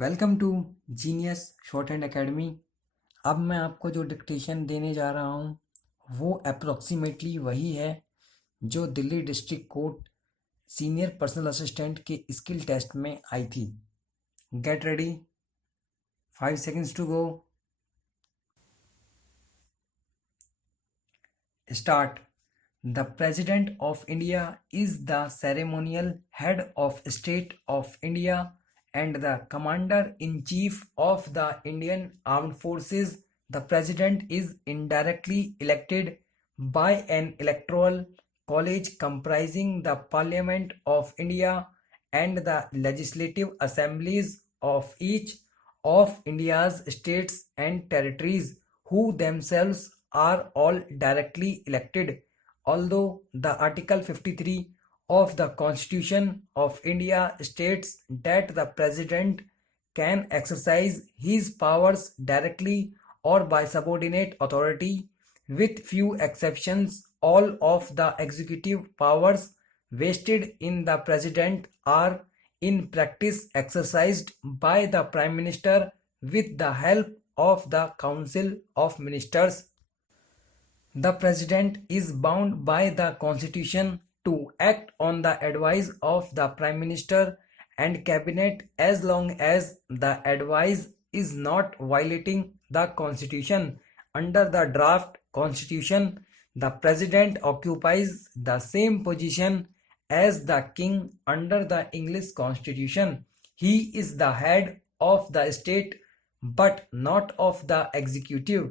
Welcome to Genius Shorthand Academy. अब मैं आपको जो डिक्टेशन देने जा रहा हूँ वो अप्रोक्सीमेटली वही है जो Delhi district court senior personal assistant के स्किल टेस्ट में आई थी। Get ready, 5 seconds to go, start. The President of India is the ceremonial head of state of India and the commander-in-chief of the Indian Armed Forces. The President is indirectly elected by an electoral college comprising the Parliament of India and the legislative assemblies of each of India's states and territories, who themselves are all directly elected. Although the Article 53 of the Constitution of India states that the President can exercise his powers directly or by subordinate authority, with few exceptions, all of the executive powers vested in the President are in practice exercised by the Prime Minister with the help of the Council of Ministers. The President is bound by the Constitution to act on the advice of the Prime Minister and Cabinet as long as the advice is not violating the Constitution. Under the draft Constitution, the President occupies the same position as the King under the English Constitution. He is the head of the state but not of the executive.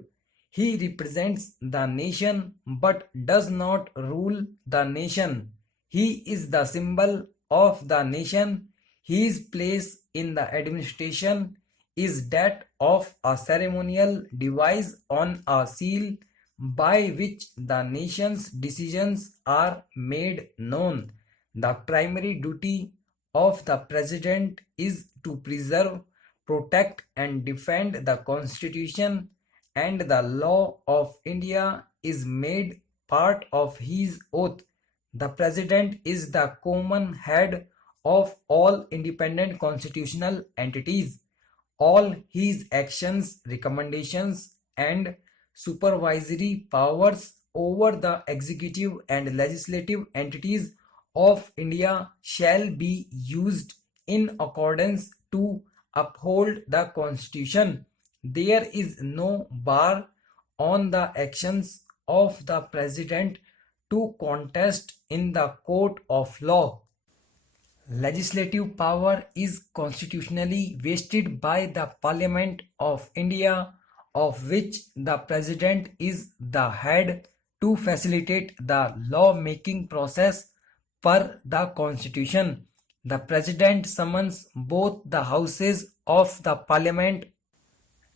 He represents the nation but does not rule the nation. He is the symbol of the nation. His place in the administration is that of a ceremonial device on a seal by which the nation's decisions are made known. The primary duty of the President is to preserve, protect, and defend the Constitution and the law of India is made part of his oath. The President is the common head of all independent constitutional entities. All his actions, recommendations, and supervisory powers over the executive and legislative entities of India shall be used in accordance to uphold the Constitution. There is no bar on the actions of the President to contest in the court of law. Legislative power is constitutionally vested by the Parliament of India, of which the President is the head, to facilitate the law-making process per the Constitution. The President summons both the houses of the Parliament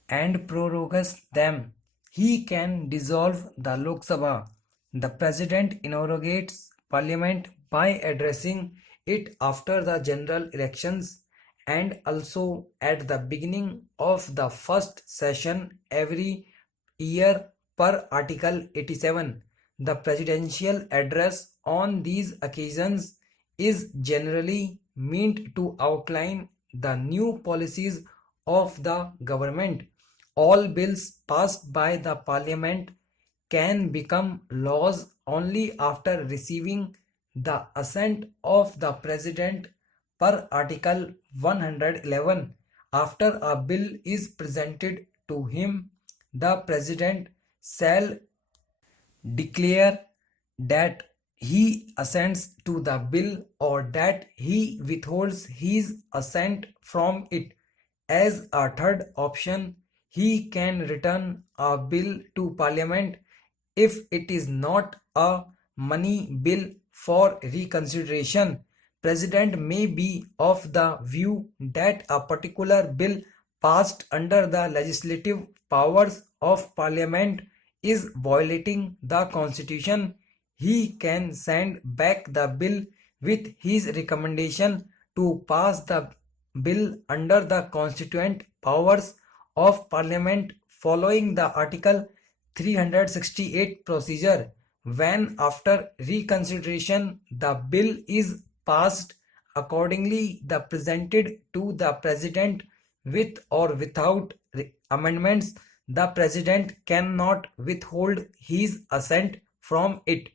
and prorogues them. He can dissolve the Lok Sabha. The President inaugurates Parliament by addressing it after the general elections and also at the beginning of the first session every year per Article 87. The presidential address on these occasions is generally meant to outline the new policies of the government. All bills passed by the Parliament can become laws only after receiving the assent of the President per Article 111. After a bill is presented to him, the President shall declare that he assents to the bill or that he withholds his assent from it. As a third option, he can return a bill to Parliament if it is not a money bill for reconsideration. President may be of the view that a particular bill passed under the legislative powers of Parliament is violating the Constitution. He can send back the bill with his recommendation to pass the bill under the constituent powers of Parliament following the Article 368 procedure. When after reconsideration the bill is passed, accordingly the presented to the President with or without amendments, the president cannot withhold his assent from it.